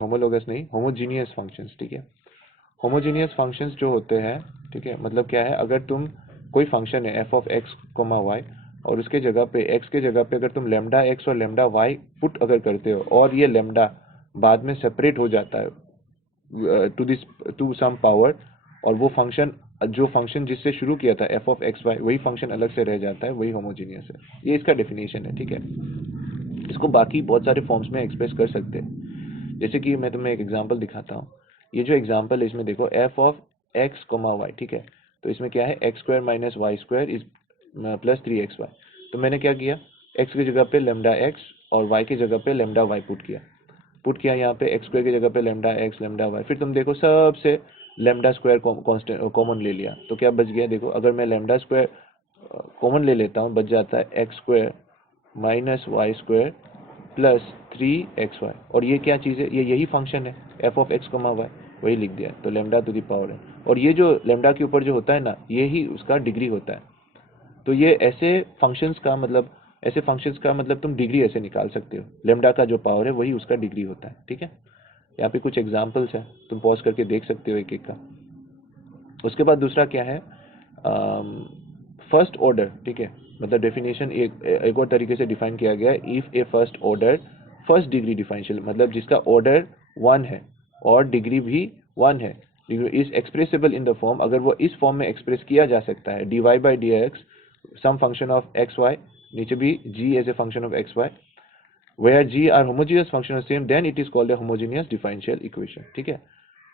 Homologous नहीं, homogeneous functions, ठीक है। होमोजीनियस फंक्शंस जो होते हैं, ठीक है, मतलब क्या है, अगर तुम कोई फंक्शन है f of x comma y और उसके जगह पे एक्स के जगह पे अगर तुम लेमडा एक्स और लेमडा वाई पुट अगर करते हो और ये लेमडा बाद में सेपरेट हो जाता है टू सम पावर, और वो फंक्शन जो फंक्शन जिससे शुरू किया था एफ ऑफ एक्स वाई वही फंक्शन अलग से रह जाता है, वही होमोजीनियस है। ये इसका डेफिनेशन है, ठीक है। इसको बाकी बहुत सारे फॉर्म्स में एक्सप्रेस कर सकते हैं, जैसे कि मैं तुम्हें एक एग्जांपल दिखाता हूँ। ये जो एग्जांपल है इसमें देखो f of x comma y, ठीक है। तो इसमें क्या है, x square minus y square is plus 3xy। तो मैंने क्या किया, एक्स की जगह पे लेमडा एक्स और वाई की जगह पे लेमडा वाई पुट किया यहाँ पे, एक्स स्क्वायर की जगह पे लेमडा एक्स लेमडा वाई। फिर तुम देखो सबसे लेमडा स्क्वायर कॉमन ले लिया, तो क्या बच गया, देखो अगर मैं लेमडा स्क्वायर कॉमन ले लेता हूँ, बच जाता है x square minus y square plus 3xy। और ये क्या चीज़ है, ये यही फंक्शन है एफ ऑफ एक्स कमा वाई, वही लिख दिया, तो लेमडा टू द पावर है। और ये जो लेमडा के ऊपर जो होता है ना, ये ही उसका डिग्री होता है। तो ये ऐसे फंक्शंस का मतलब तुम डिग्री ऐसे निकाल सकते हो, लेमडा का जो पावर है वही उसका डिग्री होता है, ठीक है। यहाँ पे कुछ एग्जांपल्स हैं, तुम पॉज करके देख सकते हो एक एक का। उसके बाद दूसरा क्या है, फर्स्ट ऑर्डर, ठीक है। मतलब डेफिनेशन एक और तरीके से डिफाइन किया गया है, if A first order first degree differential, मतलब जिसका ऑर्डर 1 है और डिग्री भी 1 है, is expressible in the form, अगर वो इस फॉर्म में एक्सप्रेस किया जा सकता है, dy by d x some function of x y, नीचे भी g as a function of x y, where g are homogeneous function of same, then it is called a homogeneous differential equation, ठीक है।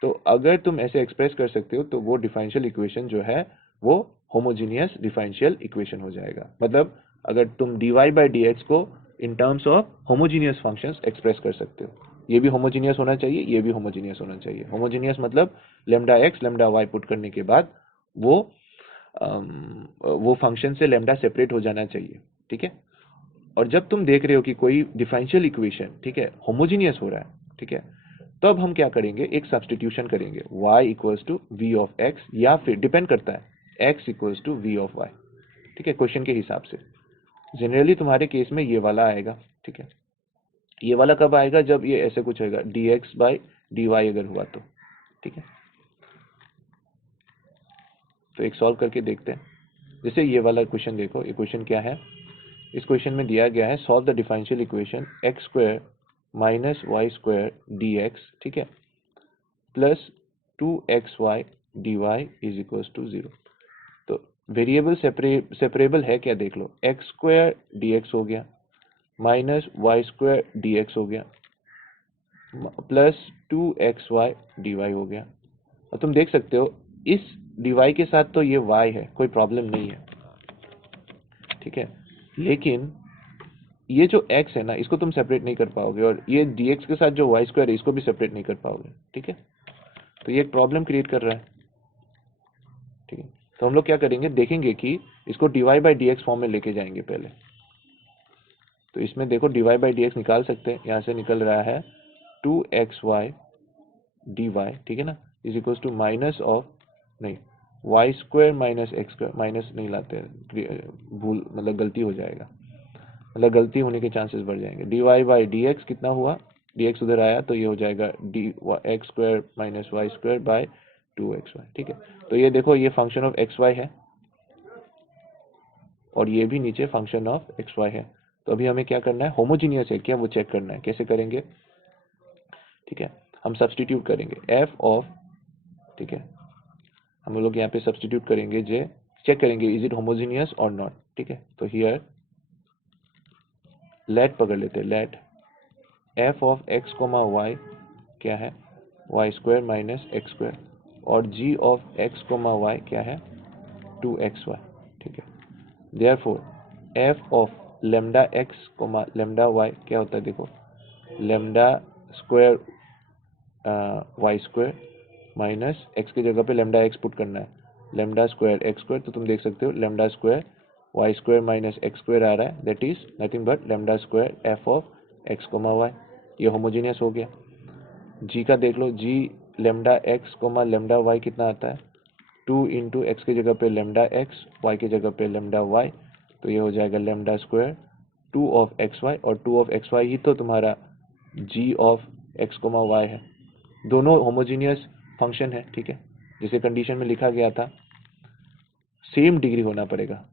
तो अगर तुम ऐसे express कर सकते हो तो वो डिफरेंशियल इक्वेशन जो है वो होमोजीनियस डिफरेंशियल इक्वेशन हो जाएगा। मतलब अगर तुम dy बाई डी एक्स को in terms of homogeneous functions express कर सकते हो, ये भी होमोजीनियस होना चाहिए, ये भी होमोजीनियस होना चाहिए। होमोजीनियस मतलब lambda x lambda y put करने के बाद वो वो फंक्शन से लेमडा सेपरेट हो जाना चाहिए, ठीक है। और जब तुम देख रहे हो कि कोई डिफरेंशियल इक्वेशन, ठीक है, होमोजीनियस हो रहा है, ठीक है, तब हम क्या करेंगे, एक सब्सटीट्यूशन करेंगे, y equals to v of x, या फिर डिपेंड करता है x equals to v of y, ठीक है, क्वेश्चन के हिसाब से। जनरली तुम्हारे केस में ये वाला आएगा, ठीक है। ये वाला कब आएगा, जब ये ऐसे कुछ होगा dx बाई dy अगर हुआ तो, ठीक है। तो एक सॉल्व करके देखते हैं। जैसे ये वाला क्वेश्चन देखो, ये क्वेश्चन क्या है, इस क्वेश्चन में दिया गया है solve the differential equation x square minus y square d x, ठीक है, plus 2xy dy is equals to 0। तो वेरिएबल सेपरेबल है क्या, देख लो, एक्स स्क्वायर डी एक्स हो गया minus y square d x हो गया प्लस 2xy dy हो गया। और तुम देख सकते हो इस dy के साथ तो ये y है, कोई प्रॉब्लम नहीं है, ठीक है। लेकिन ये जो x है ना, इसको तुम सेपरेट नहीं कर पाओगे, और ये dx के साथ जो वाई स्क्वायर है इसको भी सेपरेट नहीं कर पाओगे, ठीक है। तो ये एक प्रॉब्लम क्रिएट कर रहा है, ठीक है। तो हम लोग क्या करेंगे, देखेंगे कि इसको dy by d x form में लेके जाएंगे पहले। तो इसमें देखो dy बाई डी एक्स निकाल सकते हैं, यहाँ से निकल रहा है 2xy dy, ठीक है ना, is equal to minus of, नहीं, y square minus x square, minus नहीं लाते हैं, भूल मतलब गलती हो जाएगा, मतलब गलती होने के चांसेस बढ़ जाएंगे। dy बाई डी एक्स कितना हुआ, dx उधर आया तो ये हो जाएगा d x square minus y square by 2xy, ठीक है। तो ये देखो ये फंक्शन ऑफ xy है और ये भी नीचे फंक्शन ऑफ xy है। तो अभी हमें क्या करना है, होमोजीनियस है क्या वो चेक करना है, कैसे करेंगे, ठीक है। हम सब्सटीट्यूट करेंगे f ऑफ, ठीक है, हम लोग यहाँ पे सब्सटीट्यूट करेंगे, जे चेक करेंगे इज इट होमोजीनियस और नॉट, ठीक है। तो हियर लेट पकड़ लेते हैं, let f of x comma y क्या है, y square minus x square, और g of x comma y क्या है 2xy, ठीक है। Therefore f of lambda x comma lambda y क्या होता है, देखो lambda square y square minus x की जगह पे लेमडा x पुट करना है, लेमडा स्क्वायर एक्स स्क्वायर। तो तुम देख सकते हो lambda square y square minus x square आ रहा है, that is nothing but lambda square F of x comma Y. ये होमोजीनियस हो गया। जी का देख लो, g lambda x comma lambda Y कितना आता है, 2 इंटू एक्स की जगह पे लेमडा एक्स, वाई की जगह पे लेमडा वाई, तो ये हो जाएगा lambda square 2 of x y, और 2 ऑफ एक्स वाई ही तो तुम्हारा g of x comma y है, दोनों होमोजीनियस फंक्शन है, ठीक है, जैसे कंडीशन में लिखा गया था, सेम डिग्री होना पड़ेगा,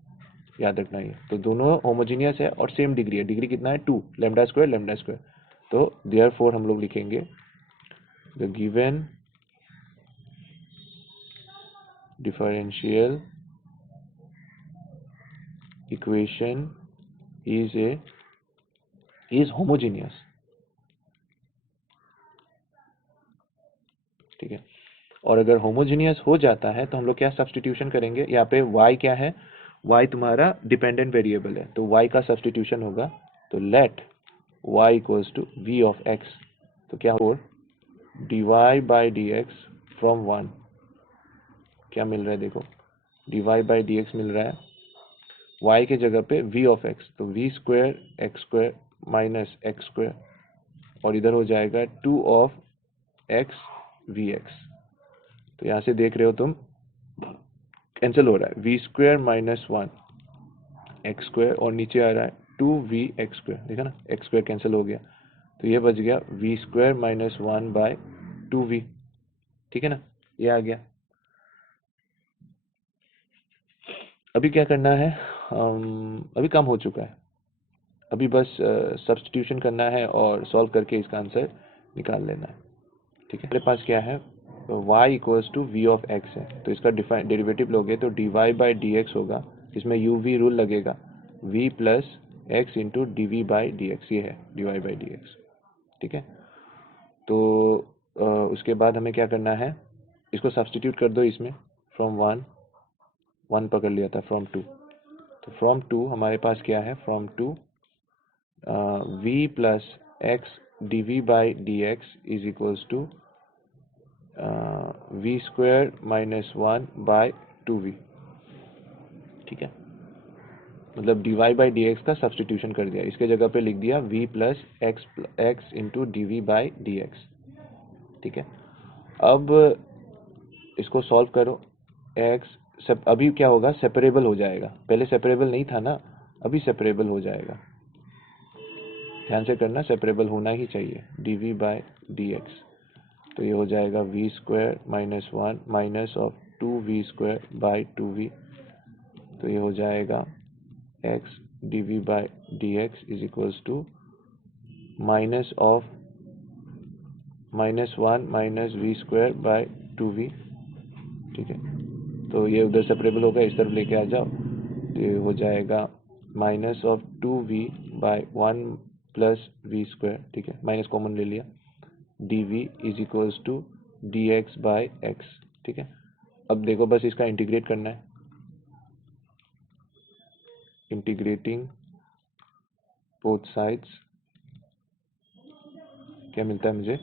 याद रखना ये। तो दोनों होमोजीनियस है और सेम डिग्री है, डिग्री कितना है 2 लैम्डा स्क्वायर। तो देयरफॉर हम लोग लिखेंगे the given differential equation is homogeneous, ठीक है। और अगर होमोजीनियस हो जाता है तो हम लोग क्या सब्स्टिट्यूशन करेंगे, यहाँ पे y क्या है, y तुम्हारा डिपेंडेंट वेरिएबल है, तो y का सब्स्टिट्यूशन होगा, तो let y equals to v of x, तो क्या हो dy by d x from 1, क्या मिल रहा है देखो, dy बाई डी एक्स मिल रहा है, y के जगह पे v ऑफ x, तो v square x square minus x square, और इधर हो जाएगा 2 ऑफ x वी एक्स। तो यहाँ से देख रहे हो तुम कैंसिल हो रहा है, v square minus 1 x square, और नीचे आ रहा है 2v एक्स स्क्वायर, देखा ना, एक्स स्क्वायर कैंसिल हो गया, तो ये बच गया we square minus 1 by 2v, ठीक है ना, ये आ गया। अभी क्या करना है, अभी काम हो चुका है, अभी बस सब्स्टिट्यूशन करना है और सॉल्व करके इसका आंसर निकाल लेना है, ठीक है। मेरे पास क्या है, y equals to v of x है, तो इसका डेरिवेटिव लोगे तो dy बाई डी एक्स होगा, इसमें uv रूल लगेगा, v plus x into d v by d x, ये है dy बाई डी एक्स, ठीक है। तो उसके बाद हमें क्या करना है, इसको सब्स्टिट्यूट कर दो इसमें, फ्रॉम 1 पकड़ लिया था, फ्रॉम 2, तो फ्रॉम 2 हमारे पास क्या है, from 2 v plus x d v by d x is equals to v square minus 1 by 2v, ठीक है, मतलब dy बाई डी एक्स का सब्स्टिट्यूशन कर दिया, इसके जगह पे लिख दिया v plus x into d v by d x, ठीक है। अब इसको सॉल्व करो, x अभी क्या होगा, सेपरेबल हो जाएगा, पहले सेपरेबल नहीं था ना, अभी सेपरेबल हो जाएगा, ध्यान से करना, सेपरेबल होना ही चाहिए, d v by d x, तो ये हो जाएगा v square minus 1 minus of 2v square by 2v, तो ये हो जाएगा x d v by d x is equals to minus of minus 1 minus v square by 2v, ठीक है। तो ये उधर सेपरेबल होगा, इस तरफ लेके आ जाओ, तो ये हो जाएगा minus of 2v by 1 plus v square, ठीक है, माइनस कॉमन ले लिया, dv is equals to dx by x, ठीक है। अब देखो बस इसका इंटीग्रेट करना है, इंटीग्रेटिंग बोथ साइड्स, क्या मिलता है मुझे,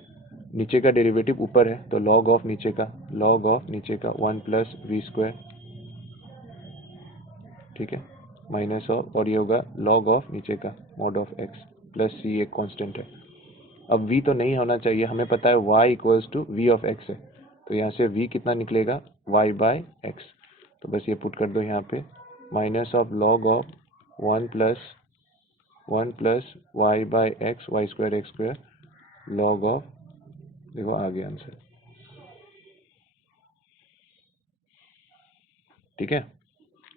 नीचे का डेरिवेटिव ऊपर है तो log ऑफ नीचे का 1 प्लस वी स्क्वायर, ठीक है, माइनस ऑफ, और ये होगा log ऑफ नीचे का mod of x plus c, एक कांस्टेंट है। अब v तो नहीं होना चाहिए, हमें पता है y equals to v of x है, तो यहाँ से v कितना निकलेगा, y बाय एक्स, तो बस ये पुट कर दो यहाँ पे, minus of log of 1 plus y by x, y square x square, log of, देखो आ गया आंसर, ठीक है।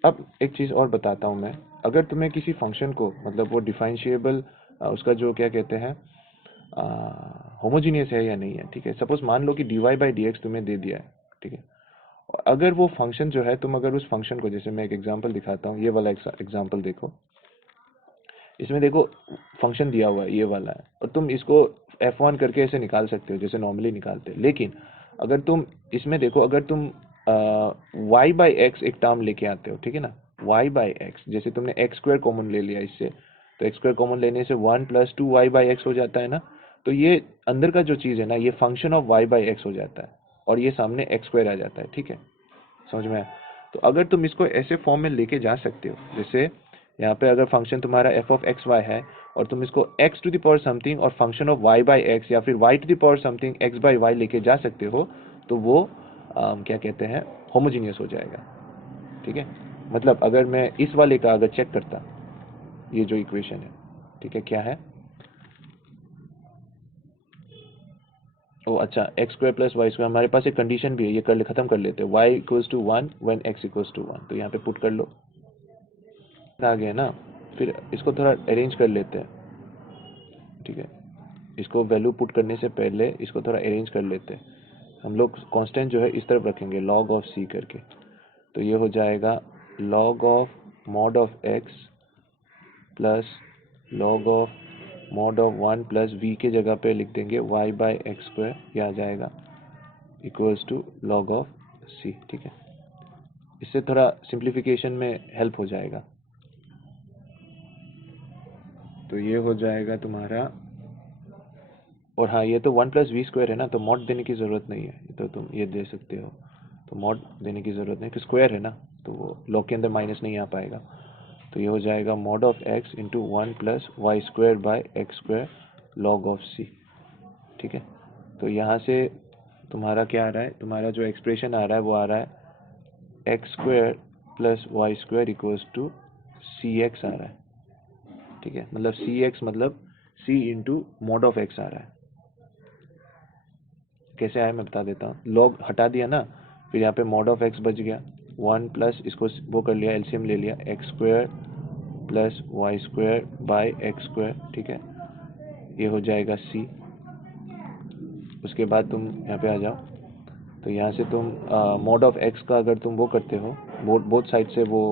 अब एक चीज़ और बताता हूँ मैं, अगर तुम्हें किसी फंक्शन को, मतलब वो डिफरेंशिएबल, उसका जो क्या कहते हैं, होमोजीनियस है या नहीं है, ठीक है, सपोज मान लो कि dy बाई डी एक्स तुम्हें दे दिया है, ठीक है, अगर वो फंक्शन जो है, तुम अगर उस फंक्शन को, जैसे मैं एक एग्जांपल दिखाता हूँ, ये वाला एग्जांपल देखो, इसमें देखो फंक्शन दिया हुआ है, ये वाला है, और तुम इसको f1 करके ऐसे निकाल सकते हो जैसे नॉर्मली निकालते हैं, लेकिन अगर तुम इसमें देखो, अगर तुम y बाई एक्स एक टर्म लेके आते हो, ठीक है ना, y बाई एक्स, जैसे तुमने एक्स स्क्वायर कॉमन ले लिया इससे, तो एक्स स्क्वायर कॉमन लेने से 1 प्लस 2y बाई एक्स हो जाता है ना, तो ये अंदर का जो चीज़ है ना, ये function of y by x हो जाता है, और ये सामने एक्स स्क्वायर आ जाता है, ठीक है, समझ में आया। तो अगर तुम इसको ऐसे फॉर्म में लेके जा सकते हो, जैसे यहाँ पे अगर फंक्शन तुम्हारा f ऑफ एक्स वाई है, और तुम इसको x to the power something और function of y by x, या फिर y to the power something x by y लेके जा सकते हो, तो वो क्या कहते हैं, होमोजीनियस हो जाएगा, ठीक है। मतलब अगर मैं इस वाले का अगर चेक करता, ये जो इक्वेशन है, ठीक है, क्या है, ओ अच्छा, x square plus y square, हमारे पास एक कंडीशन भी है, ये खत्म कर लेते हैं। Y equals to 1 when x equals to 1, तो यहाँ पे पुट कर लो, आ गया ना। फिर इसको थोड़ा अरेंज कर लेते हैं, ठीक है। इसको वैल्यू पुट करने से पहले इसको थोड़ा अरेंज कर लेते हैं। हम लोग कांस्टेंट जो है इस तरफ रखेंगे, log ऑफ c करके। तो ये हो जाएगा log of mod of x plus log of mod of 1 plus v के जगह पे लिख देंगे y बाय एक्स स्क्वायर, ये आ जाएगा equals to log of c, ठीक है। इससे थोड़ा सिंप्लीफिकेशन में हेल्प हो जाएगा। तो ये हो जाएगा तुम्हारा, और हाँ ये तो 1 प्लस वी स्क्वायर है ना, तो मॉड देने की ज़रूरत नहीं है, तो तुम ये दे सकते हो। तो मॉड देने की ज़रूरत नहीं, कि स्क्वायर है ना, तो वो लॉग के अंदर माइनस नहीं आ पाएगा। तो ये हो जाएगा mod of x into 1 plus y square by x square log of c, ठीक है। तो यहाँ से तुम्हारा क्या आ रहा है, तुम्हारा जो एक्सप्रेशन आ रहा है वो आ रहा है x square plus y square equals to c x आ रहा है, ठीक है। मतलब सी एक्स मतलब c into mod of x आ रहा है। कैसे आया मैं बता देता हूँ। लॉग हटा दिया ना, फिर यहाँ पे मॉड ऑफ एक्स बच गया, 1 प्लस इसको वो कर लिया, एलसीएम ले लिया, x square plus y square by x square, ठीक है। ये हो जाएगा सी। उसके बाद तुम यहाँ पे आ जाओ, तो यहाँ से तुम मॉड ऑफ एक्स का अगर तुम वो करते हो, बोथ साइड से वो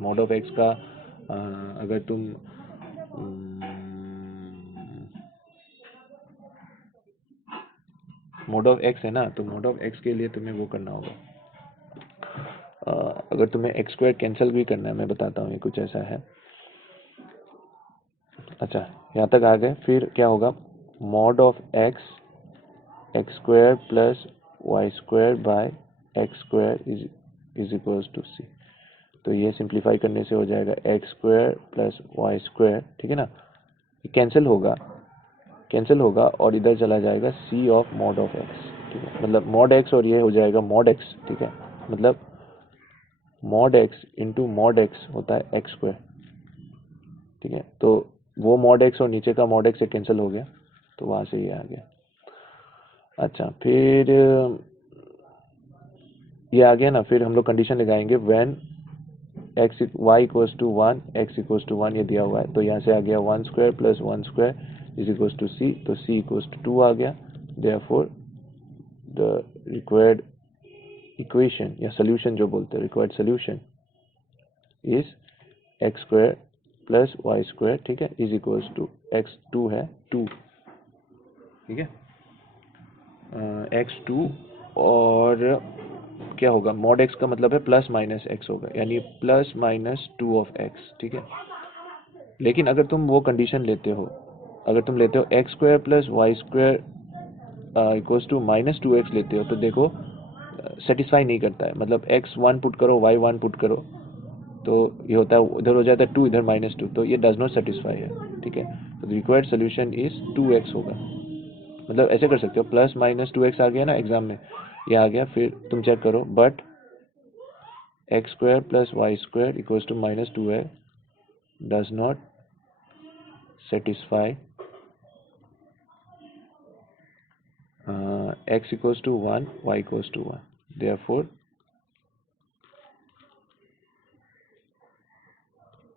मॉड ऑफ एक्स का अगर तुम मॉड ऑफ एक्स है ना, तो मॉड ऑफ एक्स के लिए तुम्हें वो करना होगा, अगर तुम्हें एक्स स्क्वायर कैंसिल भी करना है, मैं बताता हूँ, ये कुछ ऐसा है। अच्छा यहाँ तक आ गए। फिर क्या होगा, mod of x x square plus y square by x square is equals to c. तो ये सिंप्लीफाई करने से हो जाएगा x square plus y square, ठीक है ना। ये कैंसिल होगा और इधर चला जाएगा सी ऑफ मॉड ऑफ एक्स, ठीक है। मतलब मॉड एक्स और ये हो जाएगा मॉड एक्स, ठीक है। मतलब mod x into mod x होता है एक्स स्क्वायर, ठीक है। तो वो मॉड एक्स और नीचे का मॉड एक्स से कैंसिल हो गया, तो वहां से ये आ गया। अच्छा फिर ये आ गया ना, फिर हम लोग कंडीशन लगाएंगे when x y equals to 1 x equals to 1, ये दिया हुआ है। तो यहाँ से आ गया 1 square plus 1 square is equals to c, तो सी इक्वल्स टू 2 आ गया। देयरफॉर द रिक्वायर्ड इक्वेशन या सोल्यूशन जो बोलते हैं, required solution is x square plus y square, ठीक है, इज इक्वल्स टू एक्स 2 है 2, ठीक है, एक्स 2। और क्या होगा, मॉड एक्स का मतलब है प्लस माइनस एक्स होगा, यानी प्लस माइनस 2 ऑफ एक्स, ठीक है। लेकिन अगर तुम वो कंडीशन लेते हो, अगर तुम लेते हो x square plus y square equals to minus 2x लेते हो, तो देखो सेटिस्फाई नहीं करता है। मतलब एक्स 1 पुट करो, वाई 1 पुट करो, तो ये होता है, उधर हो जाता है 2, इधर -2, तो ये डज नॉट सेटिस्फाई है, ठीक है। तो रिक्वायर्ड सोल्यूशन इज 2x होगा। मतलब ऐसे कर सकते हो, प्लस माइनस 2x आ गया ना एग्जाम में, ये आ गया, फिर तुम चेक करो, but x square plus y square equals to -2 है, does not satisfy x equals to 1 y equals to 1, therefore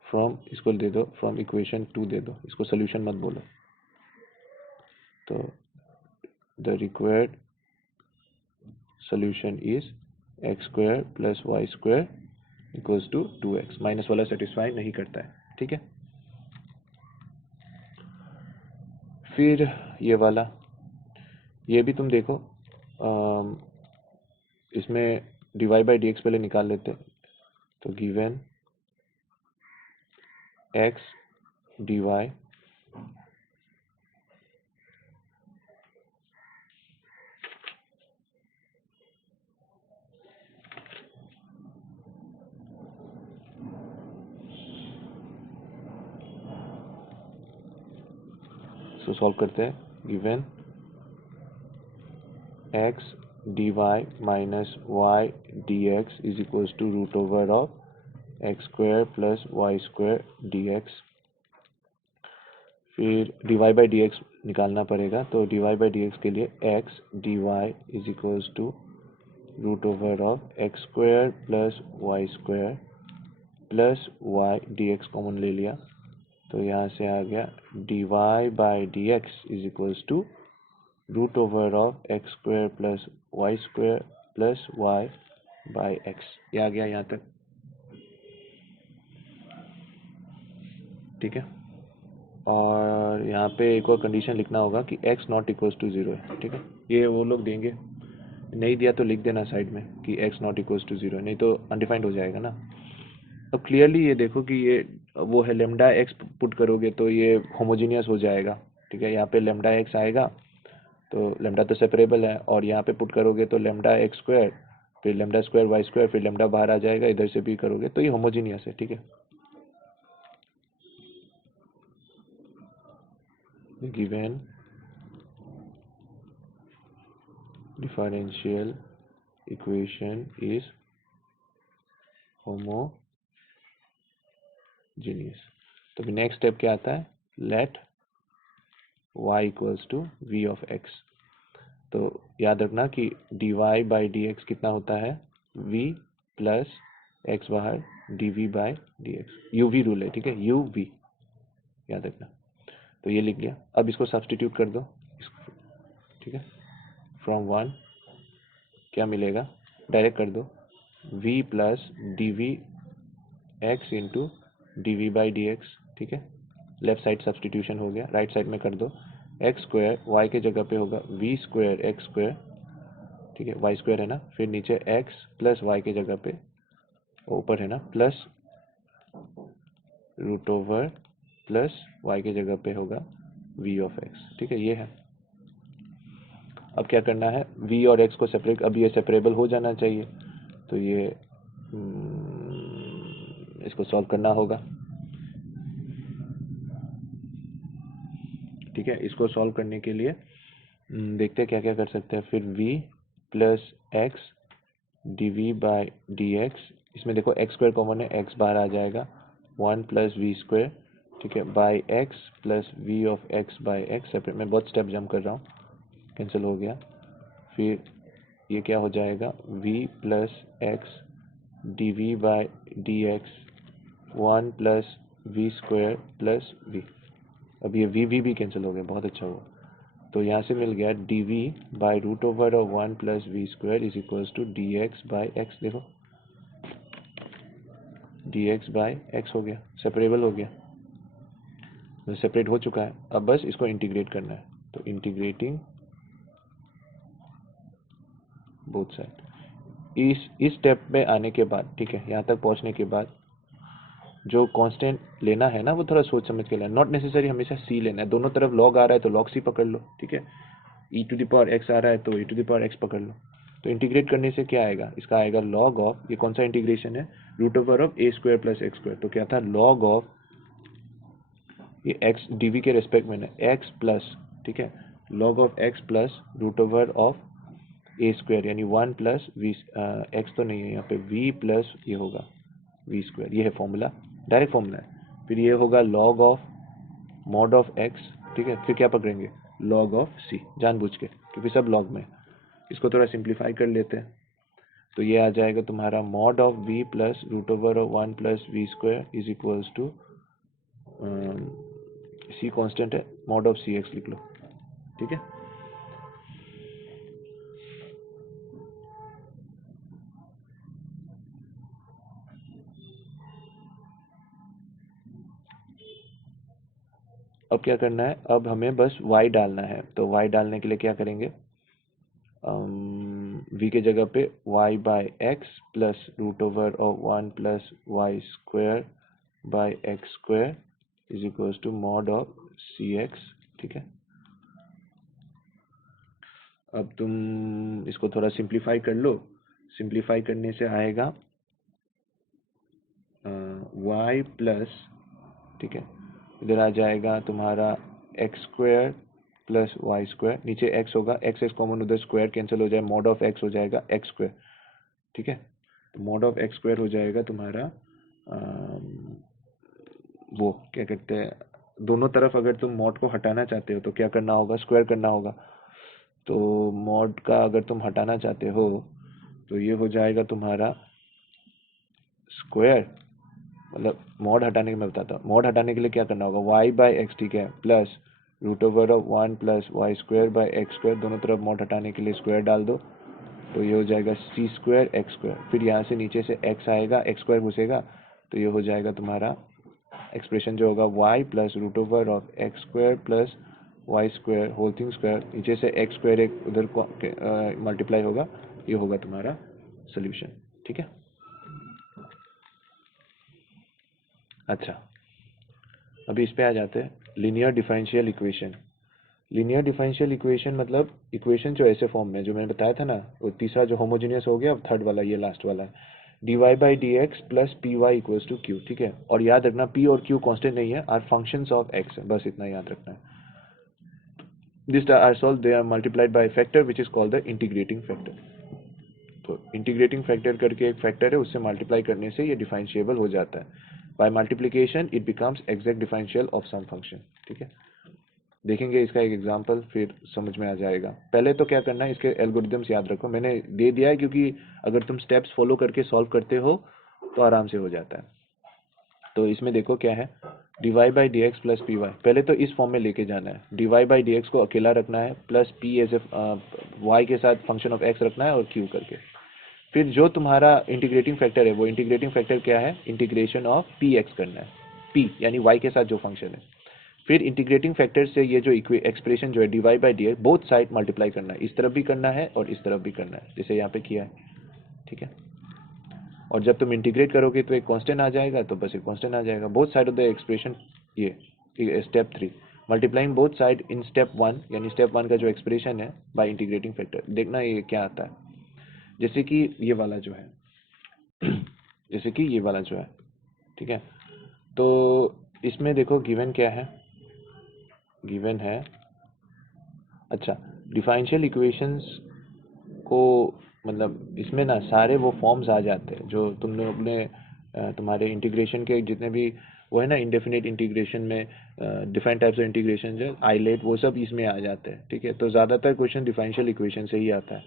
from इसको दे दो, from equation 2 दे दो, इसको solution मत बोलो। तो the required solution is x square plus y square equals to 2x, minus वाला satisfy नहीं करता है, ठीक है। फिर ये वाला, ये भी तुम देखो, इसमें dy बाई डी एक्स पहले निकाल लेते हैं। तो गिवन x dy इसको सॉल्व करते हैं। Given x dy minus y dx is equals to root over of x square plus y square dx। फिर dy बाई डी एक्स निकालना पड़ेगा, तो dy बाई डी एक्स के लिए x dy is equals to root over of x square plus y square plus y d x common ले लिया, तो यहाँ से आ गया dy by d x is equals to root over of x square plus y square plus y by x. ये आ गया यहाँ तक, ठीक है। और यहाँ पे एक और कंडीशन लिखना होगा कि x नॉट इक्वल्स टू 0 है, ठीक है। ये वो लोग देंगे, नहीं दिया तो लिख देना साइड में कि x नॉट इक्वल्स टू 0, नहीं तो अनडिफाइंड हो जाएगा ना। अब क्लियरली ये देखो कि ये वो है, लेमडा x पुट करोगे तो ये होमोजीनियस हो जाएगा, ठीक है। यहाँ पे लेमडा x आएगा, तो लेमडा तो सेपरेबल है, और यहाँ पे पुट करोगे तो लेमडा एक्स स्क्वायर, फिर लेमडा स्क्वायर वाई स्क्वायर, फिर लेमडा बाहर आ जाएगा, इधर से भी करोगे तो ये होमोजीनियस है, ठीक है। Given differential equation is homogeneous. तो फिर नेक्स्ट स्टेप क्या आता है, let y equals to v of x। तो याद रखना कि dy बाई डी एक्स कितना होता है, v प्लस x बाहर dv by d x, uv rule है, ठीक है, uv याद रखना। तो ये लिख लिया, अब इसको सब्सटीट्यूट कर दो, ठीक है। फ्रॉम 1 क्या मिलेगा, डायरेक्ट कर दो, v plus d v x into d v by d x, ठीक है। लेफ्ट साइड सब्सटीट्यूशन हो गया, राइट साइड में कर दो, एक्स स्क्वायर वाई के जगह पे होगा वी स्क्वायर एक्स स्क्वायर, ठीक है, वाई स्क्वायर है ना, फिर नीचे एक्स प्लस वाई के जगह पे, ऊपर है ना plus root over plus y के जगह पे होगा वी ऑफ एक्स, ठीक है, ये है। अब क्या करना है, v और x को सेपरेट, अब ये सेपरेबल हो जाना चाहिए, तो ये इसको सॉल्व करना होगा, ठीक है। इसको सॉल्व करने के लिए देखते हैं क्या क्या कर सकते हैं। फिर v plus x d v by d x, इसमें देखो एक्स स्क्वायर कॉमन है, x बाहर आ जाएगा, 1 प्लस वी स्क्वायर, ठीक है, by x plus v of x by x, separate में बहुत स्टेप जम्प कर रहा हूँ, कैंसिल हो गया। फिर ये क्या हो जाएगा, v plus x d v by d x 1 plus v square plus v, अब ये वी भी कैंसिल हो गया, बहुत अच्छा हुआ। तो यहाँ से मिल गया d v by root over of 1 plus v square is equals to d x by x, देखो डी एक्स बाई एक्स हो गया, सेपरेबल हो गया, सेपरेट हो चुका है। अब बस इसको इंटीग्रेट करना है, तो इंटीग्रेटिंग बोथ साइड। इस स्टेप में आने के बाद, ठीक है, यहाँ तक पहुँचने के बाद जो कांस्टेंट लेना है ना वो थोड़ा सोच समझ के लेना, नॉट नेसेसरी हमेशा सी लेना है, दोनों तरफ लॉग आ रहा है तो लॉग सी पकड़ लो, ठीक है, e to the power x आ रहा है तो ई टू द पावर एक्स पकड़ लो। तो इंटीग्रेट करने से क्या आएगा, इसका आएगा लॉग ऑफ, ये कौन सा इंटीग्रेशन है, root over of a square plus x square, तो क्या था लॉग ऑफ ये एक्स डीवी के रेस्पेक्ट में एक्स प्लस, ठीक है, log of x plus root over of a square, यानी 1 प्लस वी, एक्स तो नहीं है यहाँ पे, वी प्लस ये होगा वी स्क्वायर, ये है फॉर्मूला, डायरेक्ट फॉर्मूला है। फिर ये होगा log of mod of x, ठीक है, फिर क्या पकड़ेंगे, लॉग ऑफ सी, जानबूझ के क्योंकि सब लॉग में। इसको थोड़ा सिंप्लीफाई कर लेते हैं, तो ये आ जाएगा तुम्हारा mod of v plus root over of 1 plus v square is equals to, c constant है, मॉड ऑफ सी एक्स लिख लो, ठीक है। अब क्या करना है, अब हमें बस y डालना है, तो y डालने के लिए क्या करेंगे, v के जगह पे y by x plus root over of 1 plus y square by x square is equals to mod of c x, ठीक है। अब तुम इसको थोड़ा सिंप्लीफाई कर लो, सिंप्लीफाई करने से आएगा y प्लस, ठीक है, इधर आ जाएगा तुम्हारा x square plus y square, नीचे x होगा, एक्स एक्स कॉमन उधर स्क्वायर कैंसिल हो जाए, मॉड ऑफ x हो जाएगा एक्स स्क्वायर, ठीक है, तो मॉड ऑफ एक्स स्क्वायर हो जाएगा तुम्हारा वो क्या कहते हैं दोनों तरफ अगर तुम मॉड को हटाना चाहते हो तो क्या करना होगा, स्क्वायर करना होगा। तो मॉड का अगर तुम हटाना चाहते हो तो ये हो जाएगा तुम्हारा स्क्वायर, मतलब मॉड हटाने के मैं बताता हूँ। मॉड हटाने के लिए क्या करना होगा, वाई बाई एक्स, ठीक है, plus root over of 1 plus y square by x square, दोनों तरफ मॉड हटाने के लिए स्क्वायर डाल दो, तो ये हो जाएगा सी स्क्वायर एक्स स्क्वायर। फिर यहाँ से नीचे से एक्स आएगा, एक्स स्क्वायर घुसेगा, तो ये हो जाएगा तुम्हारा एक्सप्रेशन जो होगा y plus root over of x square plus y square whole thing square, नीचे से एक्स स्क्वायर एक उधर को मल्टीप्लाई होगा, ये होगा तुम्हारा सोल्यूशन। ठीक है, अच्छा अभी इस पे आ जाते हैं, linear differential equation. Linear differential equation मतलब इक्वेशन जो ऐसे फॉर्म में, जो मैंने बताया था ना, वो तीसरा जो होमोजेनियस हो गया, अब थर्ड वाला ये लास्ट वाला है, d y by d x plus p y equals to q. ठीक है, और याद रखना पी और क्यू कांस्टेंट नहीं है, आर फंक्शंस ऑफ एक्स है, बस इतना याद रखना है। This are solve, they are multiplied by factor which is called the integrating factor. तो इंटीग्रेटिंग फैक्टर करके एक फैक्टर है, उससे मल्टीप्लाई करने से ये डिफरेंशिएबल हो जाता है। By multiplication it becomes exact differential of some function. ठीक है, देखेंगे इसका एक एग्जांपल, फिर समझ में आ जाएगा। पहले तो क्या करना है, इसके एल्गोरिदम्स याद रखो, मैंने दे दिया है क्योंकि अगर तुम स्टेप्स फॉलो करके सॉल्व करते हो तो आराम से हो जाता है। तो इसमें देखो क्या है, d y by d x plus p y, पहले तो इस फॉर्म में लेके जाना है, d y by d x को अकेला रखना है, plus p as a y के साथ फंक्शन ऑफ एक्स रखना है और क्यू करके। फिर जो तुम्हारा इंटीग्रेटिंग फैक्टर है, वो इंटीग्रेटिंग फैक्टर क्या है, इंटीग्रेशन ऑफ पी एक्स करना है, पी यानी वाई के साथ जो फंक्शन है। फिर इंटीग्रेटिंग फैक्टर से ये जो एक्सप्रेशन जो है d y by d x, both side multiply करना है, इस तरफ भी करना है और इस तरफ भी करना है, जैसे यहाँ पे किया है। ठीक है, और जब तुम इंटीग्रेट करोगे तो एक कांस्टेंट आ जाएगा, तो बस एक कांस्टेंट आ जाएगा both side of the expression. ये step 3, multiplying both side in step 1, यानी स्टेप 1 का जो एक्सप्रेशन है बाय इंटीग्रेटिंग फैक्टर। देखना ये क्या आता है, जैसे कि ये वाला जो है जैसे कि ये वाला जो है, ठीक है, तो इसमें देखो गिवन क्या है, गिवन है, अच्छा डिफरेंशियल इक्वेशंस को, मतलब इसमें ना सारे वो फॉर्म्स आ जाते हैं जो तुमने अपने तुम्हारे इंटीग्रेशन के जितने भी वो है ना, इंडेफिनिट इंटीग्रेशन में डिफरेंट टाइप्स ऑफ इंटीग्रेशन है, आइलेट, वो सब इसमें आ जाते हैं। ठीक है, तो ज़्यादातर क्वेश्चन डिफरेंशियल इक्वेशन से ही आता है,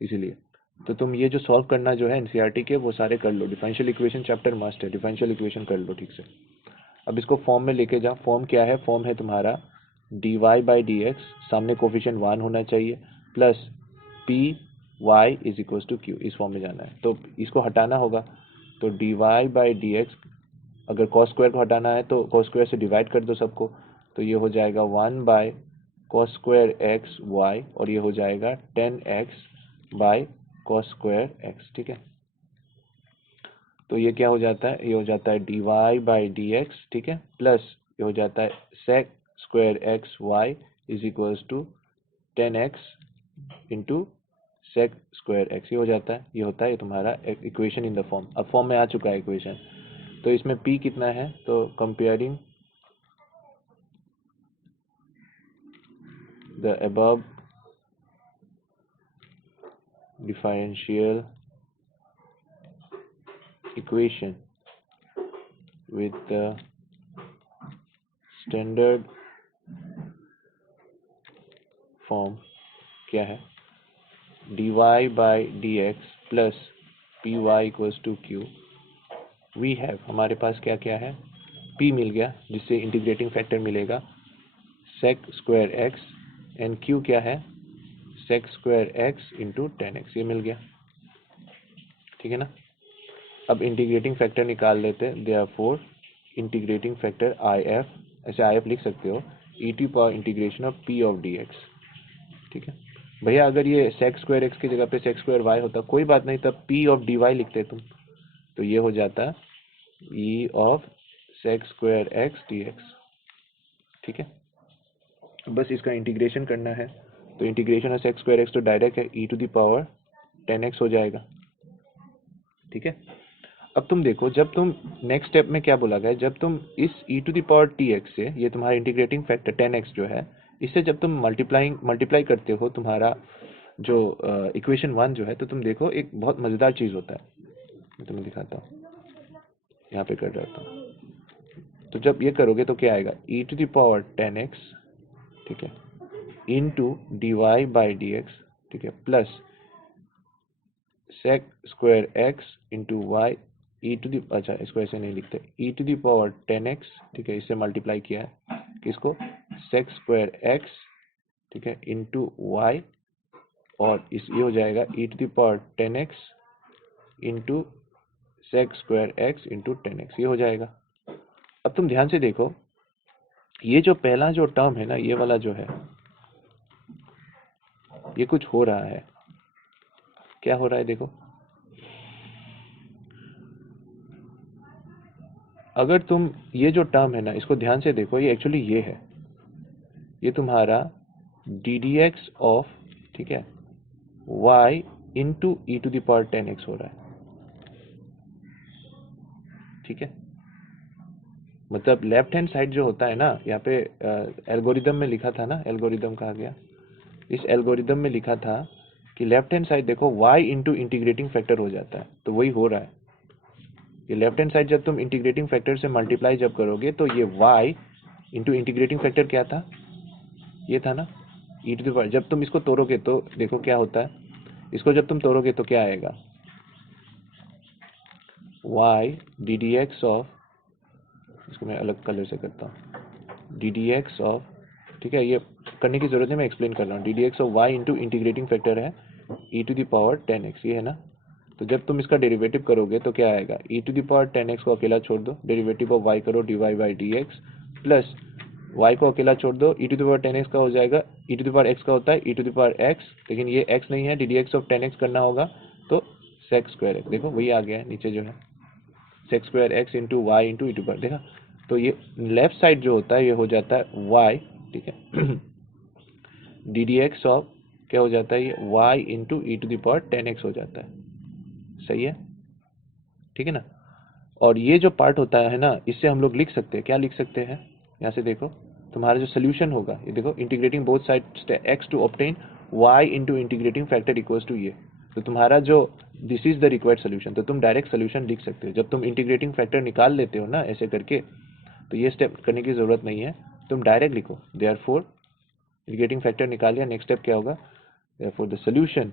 इसीलिए तो तुम ये जो सॉल्व करना जो है एनसीईआरटी के, वो सारे कर लो। डिफरेंशियल इक्वेशन चैप्टर मस्ट है, डिफरेंशियल इक्वेशन कर लो ठीक से। अब इसको फॉर्म में लेके जाओ, फॉर्म क्या है, फॉर्म है तुम्हारा d y by d x, सामने कोफिशिएंट 1 होना चाहिए, plus p y is equal to q, इस फॉर्म में जाना है। तो इसको हटाना होगा, तो d y by d x, अगर कॉस स्क्वायर को हटाना है तो कॉस स्क्वायर से डिवाइड कर दो सबको, तो ये हो जाएगा 1 by cos square x y, और ये हो जाएगा 10x bye cos square x. ठीक है, तो ये क्या हो जाता है, ये हो जाता है d y by d x, ठीक है, प्लस ये हो जाता है sec square x y is equals to 10x into sec square x, ये हो जाता है, ये होता है तुम्हारा इक्वेशन इन द फॉर्म। अब फॉर्म में आ चुका है इक्वेशन, तो इसमें p कितना है, तो comparing the above differential equation with the standard form क्या है, dy by dx plus py equals to q, we have, हमारे पास क्या क्या है, p मिल गया जिससे इंटीग्रेटिंग फैक्टर मिलेगा sec square x, and q क्या है, sec square x into 10x, ये मिल गया। ठीक है ना, अब इंटीग्रेटिंग फैक्टर निकाल लेते हैं, देयरफॉर इंटीग्रेटिंग फैक्टर IF, ऐसे IF लिख सकते हो, E T power integration of P of dx। ठीक है भैया, अगर ये sec स्क्वायर x की जगह पे sec स्क्वायर y होता कोई बात नहीं, तब P ऑफ dy लिखते तुम, तो ये हो जाता E of sec square x dx। ठीक है, बस इसका इंटीग्रेशन करना है, तो integration of sec square x तो डायरेक्ट है, e to the power 10x हो जाएगा। ठीक है, अब तुम देखो, जब तुम नेक्स्ट स्टेप में क्या बोला गया, जब तुम इस e to the power tx से, ये तुम्हारा इंटीग्रेटिंग फैक्टर 10x जो है, इससे जब तुम मल्टीप्लाई करते हो तुम्हारा जो इक्वेशन 1 जो है, तो तुम देखो एक बहुत मज़ेदार चीज़ होता है, मैं तुम्हें दिखाता हूँ, यहाँ पे कर रहा था। तो जब ये करोगे तो क्या आएगा, e to the power 10x, ठीक है, into dy by d x, ठीक है, plus sec square x into y e to the, अच्छा इसको ऐसे नहीं लिखते, e to the power 10x, ठीक है, इससे मल्टीप्लाई किया है किसको, सेक स्क्वायर एक्स, ठीक है, इंटू वाई, और इस ये हो जाएगा e to the power 10x into sec square x into 10x, ये हो जाएगा। अब तुम ध्यान से देखो, ये जो पहला जो टर्म है ना, ये वाला जो है, ये कुछ हो रहा है, क्या हो रहा है देखो, अगर तुम ये जो टर्म है ना, इसको ध्यान से देखो, ये एक्चुअली ये है, ये तुम्हारा डी डी एक्स ऑफ, ठीक है, y into e to the power 10x हो रहा है, ठीक है। मतलब लेफ्ट हैंड साइड जो होता है ना, यहाँ पे एल्गोरिदम में लिखा था ना, एल्गोरिदम कहा गया, इस एल्गोरिदम में लिखा था कि लेफ्ट हैंड साइड देखो y इंटू इंटीग्रेटिंग फैक्टर हो जाता है, तो वही हो रहा है। ये लेफ्ट हैंड साइड जब तुम इंटीग्रेटिंग फैक्टर से मल्टीप्लाई जब करोगे तो ये y इंटू इंटीग्रेटिंग फैक्टर क्या था, ये था ना ई टू द पावर, जब तुम इसको तोड़ोगे तो देखो क्या होता है, इसको जब तुम तोड़ोगे तो क्या आएगा, y D d x of, इसको मैं अलग कलर से करता हूँ, डी डी एक्स ऑफ, ठीक है, ये करने की जरूरत है, मैं एक्सप्लेन कर रहा हूँ, d d x of y into integrating factor है e to the power 10x, ये है ना। तो जब तुम इसका डेरिवेटिव करोगे तो क्या आएगा, ई टू द पावर 10x को अकेला छोड़ दो, डेरिवेटिव ऑफ वाई करो d y by d x, plus y को अकेला छोड़ दो, ई टू द पावर 10x का हो जाएगा, ई टू द पावर x का होता है e to the power x, लेकिन ये x नहीं है, D d x of 10x करना होगा, तो सेक स्क्वायर एक्स, देखो वही आ गया है नीचे जो है, sec square x into y into e to power, देखा। तो ये लेफ्ट साइड जो होता है ये हो जाता है वाई, ठीक है, डी डी एक्स ऑफ क्या हो जाता है, ये y into e to the power 10x हो जाता है, सही है, ठीक है ना। और ये जो पार्ट होता है ना, इससे हम लोग लिख सकते हैं, क्या लिख सकते हैं, यहाँ से देखो, तुम्हारा जो सोल्यूशन होगा, ये देखो, integrating both side x to obtain y into integrating factor equals to ये, तो तुम्हारा जो this is the required solution, तो तुम डायरेक्ट सोल्यूशन लिख सकते हो जब तुम इंटीग्रेटिंग फैक्टर निकाल लेते हो ना ऐसे करके, तो ये स्टेप करने की जरूरत नहीं है, तुम डायरेक्ट लिखो, देयरफॉर इंटीग्रेटिंग फैक्टर निकाल लिया, नेक्स्ट स्टेप क्या होगा, देयरफॉर द सोल्यूशन,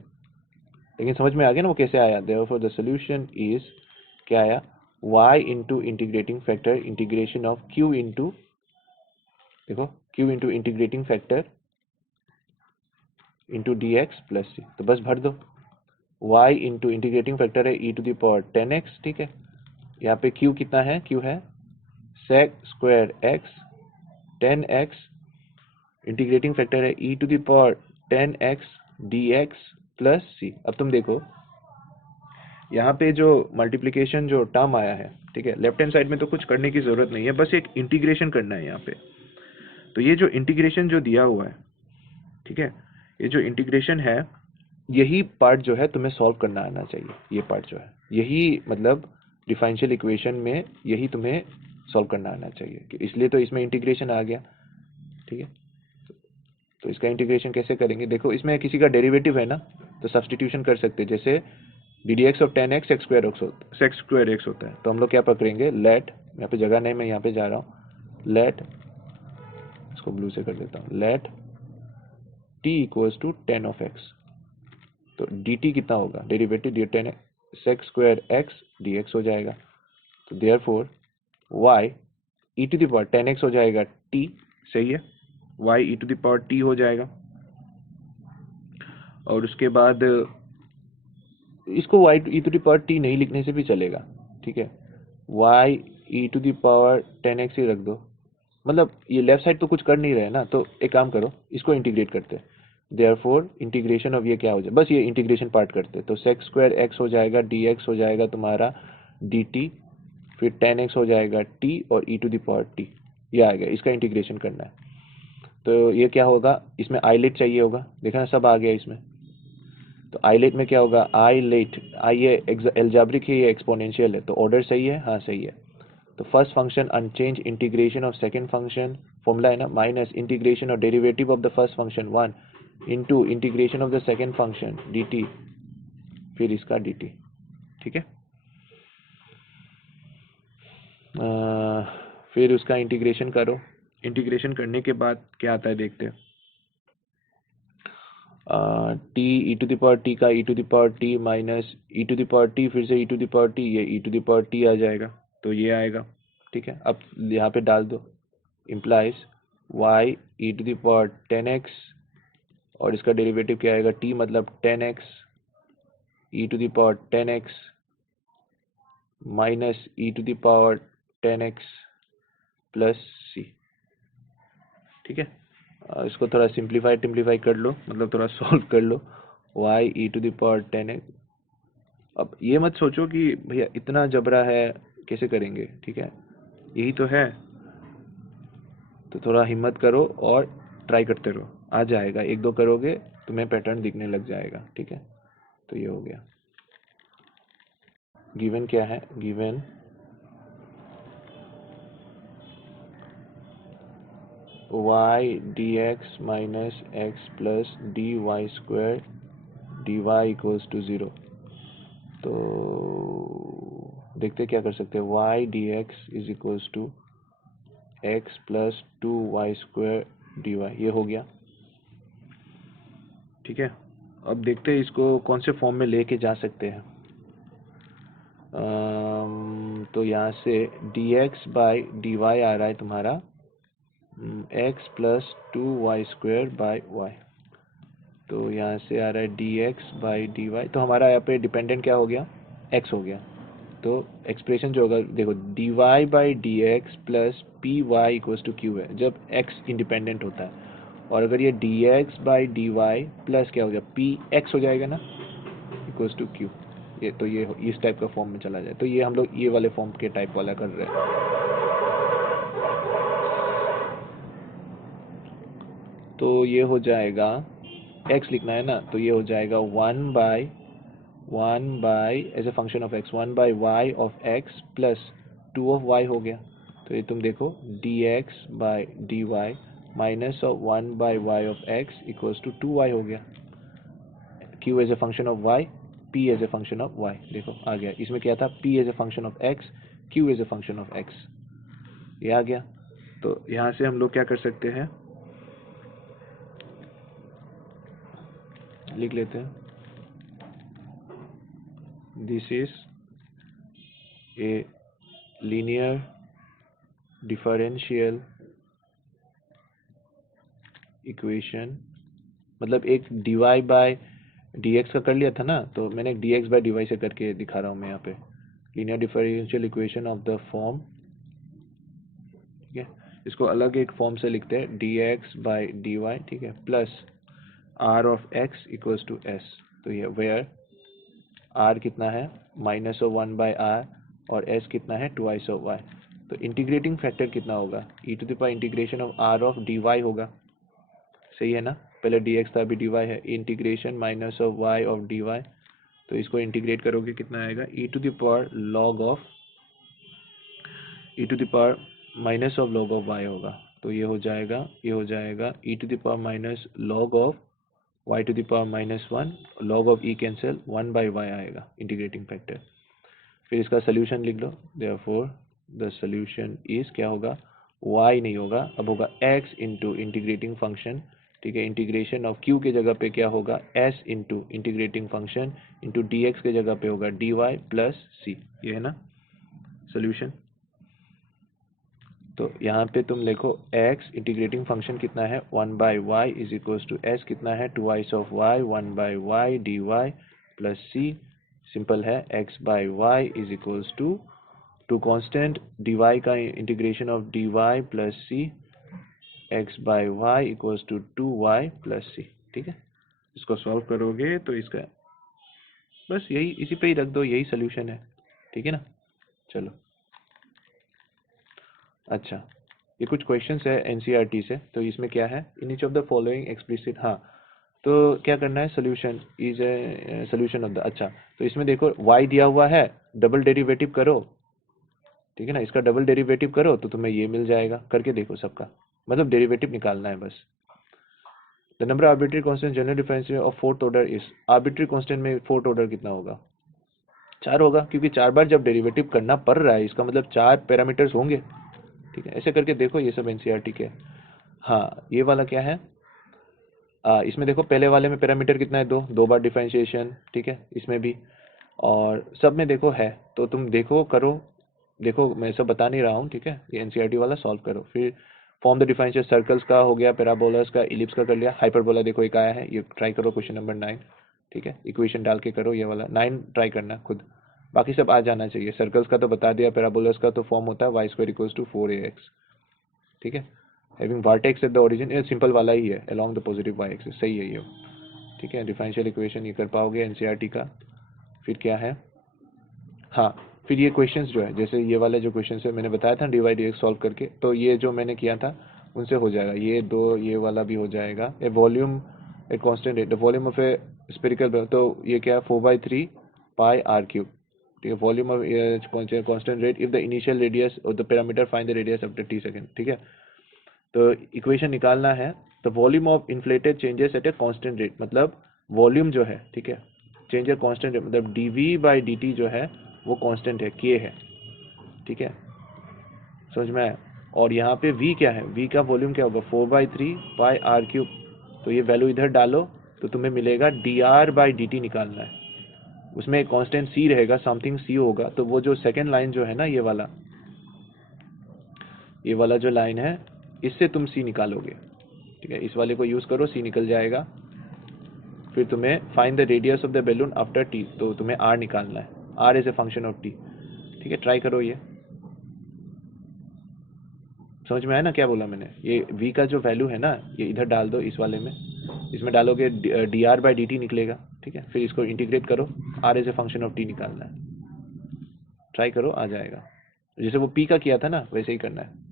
लेकिन समझ में आ गया ना वो कैसे आया, देयरफॉर द सोल्यूशन इज क्या आया, y into integrating factor integration of q into, देखो q into integrating factor into d x plus c, तो बस भर दो, y इंटू इंटीग्रेटिंग फैक्टर है e to the power 10x, ठीक है, यहाँ पे q कितना है, q है sec square x 10x, integrating factor है e to the power 10x dx plus c. अब तुम देखो यहाँ पे जो मल्टीप्लिकेशन जो टर्म आया है, ठीक है, लेफ्ट हैंड साइड में तो कुछ करने की जरूरत नहीं है, बस एक इंटीग्रेशन करना है यहाँ पे। तो ये जो इंटीग्रेशन जो दिया हुआ है, ठीक है, ये जो इंटीग्रेशन है, यही पार्ट जो है तुम्हें सॉल्व करना आना चाहिए, ये पार्ट जो है, यही मतलब डिफरेंशियल इक्वेशन में यही तुम्हें सॉल्व करना आना चाहिए, इसलिए तो इसमें इंटीग्रेशन आ गया, ठीक है। तो इसका इंटीग्रेशन कैसे करेंगे, देखो इसमें किसी का डेरिवेटिव है ना, तो सब्सटीट्यूशन कर सकते हैं, जैसे d d x of 10x sec square x होता है, तो हम लोग क्या पकड़ेंगे, लेट, यहाँ पे जगह नहीं, मैं यहाँ पे जा रहा हूँ, लेट, इसको ब्लू से कर देता हूँ, let t equals to 10 of x, तो dt कितना होगा, derivative d 10 sec square x d x हो जाएगा, तो therefore y e to the power 10x हो जाएगा t, सही है, y e to the power t हो जाएगा, और उसके बाद इसको y e to the power t नहीं लिखने से भी चलेगा, ठीक है, y e to the power 10x ही रख दो, मतलब ये लेफ्ट साइड तो कुछ कर नहीं रहे ना, तो एक काम करो, इसको इंटीग्रेट करते हैं, देयरफॉर इंटीग्रेशन ऑफ ये क्या हो जाए, बस ये इंटीग्रेशन पार्ट करते हैं, तो सेक स्क्वायर एक्स हो जाएगा dx हो जाएगा तुम्हारा dt, फिर 10x हो जाएगा t और e to the power t, ये आएगा, इसका इंटीग्रेशन करना है, तो ये क्या होगा, इसमें आइलेट चाहिए होगा, देखा ना सब आ गया इसमें, तो आइलेट में क्या होगा, आइलेट, आई ये एल्जेब्रिक है, ये एक्सपोनेंशियल है, तो ऑर्डर सही है, हाँ सही है, तो first function unchange integration of second function, formula है ना, माइनस इंटीग्रेशन और derivative of the first function 1 into integration of the second function dt, फिर इसका dt, ठीक है। फिर उसका इंटीग्रेशन करो। इंटीग्रेशन करने के बाद क्या आता है देखते हैं। T e to the power t का e to the power t minus e to the power t, फिर से e to the power t, ये e to the power t आ जाएगा, तो ये आएगा। ठीक है, अब यहाँ पे डाल दो, implies y e to the power 10x, और इसका डेरिवेटिव क्या आएगा, t मतलब 10x e to the power 10x minus e to the power 10x plus c. ठीक है, इसको थोड़ा सिंप्लीफाई कर लो, मतलब थोड़ा सॉल्व कर लो। y e to the power 10x। अब ये मत सोचो कि भैया इतना जबरा है कैसे करेंगे, ठीक है, यही तो है, तो थोड़ा हिम्मत करो और ट्राई करते रहो, आ जाएगा, एक दो करोगे तुम्हें पैटर्न दिखने लग जाएगा। ठीक है, तो ये हो गया। गिवन क्या है, given y dx minus x plus d y square d y equals to 0। तो देखते क्या कर सकते हैं, y dx is equals to x plus 2y square d y, ये हो गया। ठीक है, अब देखते हैं इसको कौन से फॉर्म में लेके जा सकते हैं। तो यहाँ से dx बाई डी वाई आ रहा है तुम्हारा x plus 2y square by y, तो यहाँ से आ रहा है dx बाई डी वाई, तो हमारा यहाँ पे डिपेंडेंट क्या हो गया, x हो गया। तो एक्सप्रेशन जो होगा देखो, dy by d x plus p y equals to q है जब x इंडिपेंडेंट होता है, और अगर ये dx by d y plus क्या हो गया, पी एक्स हो जाएगा ना, इक्वल्स टू क्यू। ये तो ये इस टाइप का फॉर्म में चला जाए, तो ये हम लोग ये वाले फॉर्म के टाइप वाला कर रहे हैं। तो ये हो जाएगा, x लिखना है ना, तो ये हो जाएगा 1 by as a function of x 1 by y of x plus 2 of y हो गया। तो ये तुम देखो dx by d y minus of 1 by y of x equals to 2y हो गया। q as a function of y, p as a function of y, देखो आ गया। इसमें क्या था, p as a function of x, q as a function of x, ये आ गया। तो यहाँ से हम लोग क्या कर सकते हैं, लिख लेते हैं, this is a linear differential equation, मतलब एक dy बाय dx का कर लिया था ना, तो मैंने एक dx बाय dy से करके दिखा रहा हूँ मैं यहाँ पे, linear differential equation of the form. ठीक है, इसको अलग एक फॉर्म से लिखते हैं, dx बाय dy, ठीक है, plus r of x equals to s। तो ये वेयर r कितना है, माइनस ऑफ 1 बाय r, और s कितना है, 2 ऑफ y। तो इंटीग्रेटिंग फैक्टर कितना होगा, e to the power integration of r of dy होगा, सही है ना, पहले dx था अभी dy है, integration minus of y of dy, तो इसको इंटीग्रेट करोगे कितना आएगा, e to the power log of, e to the power minus of log of y होगा। तो ये हो जाएगा, ये हो जाएगा e to the power minus log of y to the power minus 1, log of e cancel, 1 by y आएगा integrating factor. फिर इसका सोल्यूशन लिख लो, देयरफॉर द सोल्यूशन इज क्या होगा, y नहीं होगा, अब होगा x इंटू इंटीग्रेटिंग फंक्शन, ठीक है, इंटीग्रेशन ऑफ q के जगह पे क्या होगा, s into integrating function into dx के जगह पे होगा dy प्लस c, ये है ना सोल्यूशन। तो यहाँ पे तुम लिखो x इंटीग्रेटिंग फंक्शन कितना है, 1 by y is equals to s कितना है, 2 of y, 1 by y d y plus c, simple है, x by y is equals to constant dy का इंटीग्रेशन of dy plus c, x by y equals to 2y plus c। ठीक है, इसको solve करोगे तो इसका बस यही, इसी पे ही रख दो, यही सोल्यूशन है। ठीक है ना, चलो अच्छा, ये कुछ क्वेश्चंस है एनसीईआरटी से, तो इसमें क्या है, in each of the following explicit, हाँ, तो क्या करना है, solution is a solution of the, अच्छा, तो इसमें देखो y दिया हुआ है, डबल डेरिवेटिव करो, ठीक है ना, इसका डबल डेरिवेटिव करो तो तुम्हें ये मिल जाएगा, करके देखो सबका, मतलब डेरिवेटिव निकालना है बस। The number arbitrary constant general differential of fourth order is, arbitrary constant में फोर्थ ऑर्डर कितना होगा, 4 होगा, क्योंकि 4 बार जब डेरिवेटिव करना पड़ रहा है इसका मतलब 4 पैरामीटर्स होंगे। ठीक है, ऐसे करके देखो, ये सब एनसीईआरटी के। हाँ, ये वाला क्या है, इसमें देखो पहले वाले में पैरामीटर कितना है, दो बार डिफरेंशिएशन, ठीक है, इसमें भी, और सब में देखो है, तो तुम देखो करो, देखो मैं सब बता नहीं रहा हूँ, ठीक है, ये एनसीईआरटी वाला सॉल्व करो। फिर फॉर्म द डिफरेंशियल सर्कल्स का हो गया, पैराबोलास का, इलिप्स का कर लिया, हाइपरबोला देखो एक आया है, ये ट्राई करो क्वेश्चन नंबर 9, ठीक है, इक्वेशन डाल के करो, ये वाला 9 ट्राई करना खुद, बाकी सब आ जाना चाहिए। सर्कल्स का तो बता दिया, पैराबोलास का तो फॉर्म होता है y² = 4ax, ठीक है, having vertex at the origin, ये सिंपल वाला ही है, along the positive y axis, सही है ये, ठीक है, डिफरेंशियल इक्वेशन ये कर पाओगे एनसीईआरटी का। फिर क्या है, हाँ, फिर ये क्वेश्चंस जो है, जैसे ये वाले जो क्वेश्चंस है मैंने बताया था dy/dx सॉल्व करके, तो ये जो मैंने किया था उनसे हो जाएगा, ये दो, ये वाला भी हो जाएगा। A volume a constant rate, the volume of a spherical, तो ये क्या है 4/3 पाई r³, ठीक है, volume of constant rate if the initial radius of the parameter find the radius after t second, ठीक है। तो इक्वेशन निकालना है, the volume of inflated changes at a constant rate, मतलब वॉल्यूम जो है, ठीक है, चेंज ए कांस्टेंट रेट, मतलब dv/dt जो है वो कांस्टेंट है, k है, ठीक है, समझ में आया। और यहाँ पे v क्या है, v का वॉल्यूम क्या होगा 4/3 पाई r³, तो ये वैल्यू इधर डालो तो तुम्हें मिलेगा dr/dt निकालना है, उसमें एक कांस्टेंट c रहेगा, समथिंग c होगा, तो वो जो सेकेंड लाइन जो है ना, ये वाला जो लाइन है, इससे तुम c निकालोगे, ठीक है, इस वाले को यूज करो, c निकल जाएगा। फिर तुम्हें find the radius of the balloon after t, तो तुम्हें r निकालना है, r is a function of t, ठीक है, ट्राई करो, ये समझ में आया ना क्या बोला मैंने। ये v का जो वैल्यू है ना, ये इधर डाल दो, इस वाले में, इसमें डालोगे dr/dt निकलेगा, ठीक है, फिर इसको इंटीग्रेट करो, r is a function of t निकालना है, ट्राई करो, आ जाएगा, जैसे वो p का किया था ना वैसे ही करना है।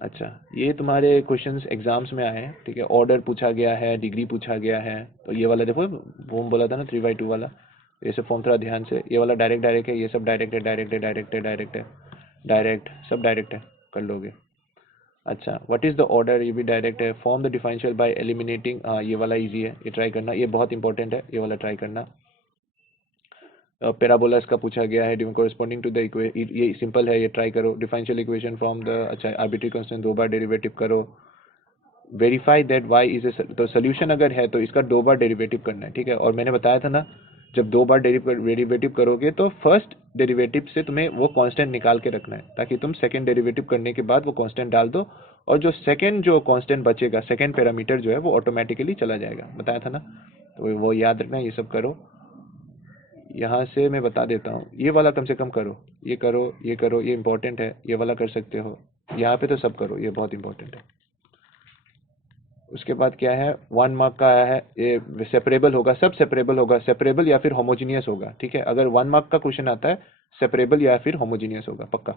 अच्छा, ये तुम्हारे क्वेश्चंस एग्जाम्स में आए हैं, ठीक है, ऑर्डर पूछा गया है, डिग्री पूछा गया है, तो ये वाला देखो फॉर्म बोला था ना 3/2 वाला, ये सब फॉर्म थोड़ा ध्यान से, ये वाला डायरेक्ट है, ये सब डायरेक्ट है, डायरेक्ट सब डायरेक्ट है, कर लोगे। अच्छा, व्हाट इज द ऑर्डर, ये भी डायरेक्ट है। Form the differential bye eliminating, ये वाला इजी है, ये ट्राई करना, ये बहुत इंपॉर्टेंट है, ये वाला ट्राई करना। पैराबोलास का पूछा गया है, कोरिस्पोंडिंग टू द ये सिंपल है, ये ट्राई करो। डिफरेंशियल इक्वेशन फ्रॉम द, अच्छा, आर्बिट्री कांस्टेंट 2 बार डेरिवेटिव करो। Verify that y is a, तो सोल्यूशन अगर है तो इसका 2 बार डेरिवेटिव करना है, ठीक है, और मैंने बताया था ना, जब 2 बार डेरिवेटिव करोगे तो फर्स्ट डेरिवेटिव से तुम्हें वो कांस्टेंट निकाल के रखना है, ताकि तुम सेकंड डेरिवेटिव करने के बाद वो कांस्टेंट डाल दो, और जो सेकंड जो कांस्टेंट बचेगा, सेकंड पैरामीटर जो है वो ऑटोमेटिकली चला जाएगा, बताया था ना, तो वो याद रखना, ये सब करो। यहाँ से मैं बता देता हूँ, ये वाला कम से कम करो, ये करो, ये करो, ये इंपॉर्टेंट है, ये वाला कर सकते हो, यहाँ पे तो सब करो, ये बहुत इंपॉर्टेंट है। उसके बाद क्या है, 1 मार्क का आया है, ये सेपरेबल होगा, सब सेपरेबल होगा, सेपरेबल या फिर होमोजीनियस होगा, ठीक है, अगर 1 मार्क का क्वेश्चन आता है सेपरेबल या फिर होमोजीनियस होगा पक्का।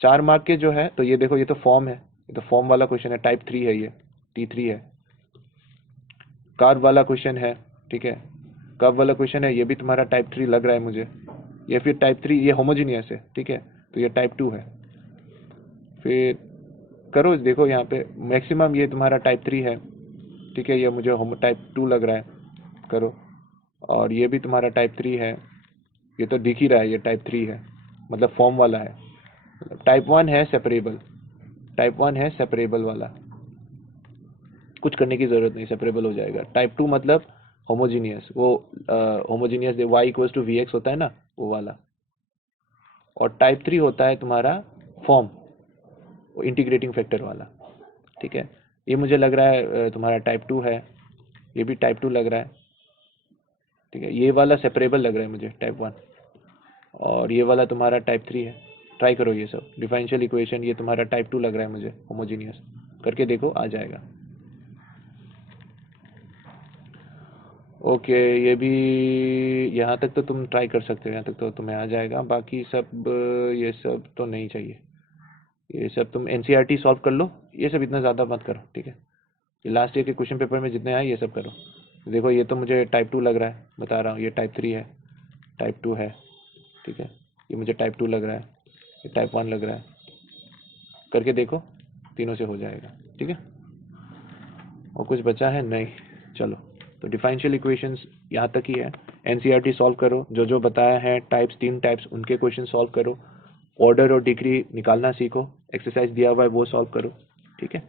4 मार्क के जो है, तो ये देखो, ये तो फॉर्म है, ये तो फॉर्म वाला क्वेश्चन है, टाइप 3 है, ये T3 है। कर्व वाला क्वेश्चन है, ठीक है, कर्व वाला क्वेश्चन है, ये भी तुम्हारा टाइप 3 लग रहा है मुझे, ये फिर टाइप 3, ये होमोजीनियस है, ठीक है, तो ये टाइप 2 है। फिर करो, देखो यहाँ पे मैक्सिमम ये तुम्हारा टाइप 3 है, ठीक है, ये मुझे टाइप 2 लग रहा है, करो। और ये भी तुम्हारा टाइप 3 है, ये तो दिख ही रहा है, ये टाइप 3 है, मतलब फॉर्म वाला है। टाइप 1 है सेपरेबल, टाइप 1 है सेपरेबल वाला, कुछ करने की ज़रूरत नहीं, सेपरेबल हो जाएगा। टाइप 2 मतलब होमोजीनियस, वो होमोजीनियस y=vx होता है ना, वो वाला। और टाइप 3 होता है तुम्हारा फॉर्म, इंटीग्रेटिंग फैक्टर वाला, ठीक है, ये मुझे लग रहा है तुम्हारा टाइप 2 है, ये भी टाइप 2 लग रहा है, ठीक है, ये वाला सेपरेबल लग रहा है मुझे, टाइप 1, और ये वाला तुम्हारा टाइप 3 है। ट्राई करो ये सब डिफरेंशियल इक्वेशन, ये तुम्हारा टाइप 2 लग रहा है मुझे, होमोजीनियस, करके देखो, आ जाएगा। ओके, ये भी, यहाँ तक तो तुम ट्राई कर सकते हो, यहाँ तक तो तुम्हें आ जाएगा, बाकी सब ये सब तो नहीं चाहिए, ये सब तुम एनसीईआरटी सॉल्व कर लो, ये सब इतना ज़्यादा मत करो, ठीक है, ये लास्ट ईयर के क्वेश्चन पेपर में जितने आए ये सब करो। देखो, ये तो मुझे टाइप 2 लग रहा है, बता रहा हूँ, ये टाइप 3 है, टाइप 2 है, ठीक है, ये मुझे टाइप 2 लग रहा है, ये टाइप 1 लग रहा है, करके देखो, तीनों से हो जाएगा, ठीक है। और कुछ बचा है नहीं, चलो, तो डिफरेंशियल इक्वेशंस यहाँ तक ही है। एनसीईआरटी सॉल्व करो, जो जो बताया है टाइप्स, 3 टाइप्स, उनके क्वेश्चन सॉल्व करो, ऑर्डर और डिग्री निकालना सीखो, एक्सरसाइज दिया हुआ है वो सॉल्व करो, ठीक है।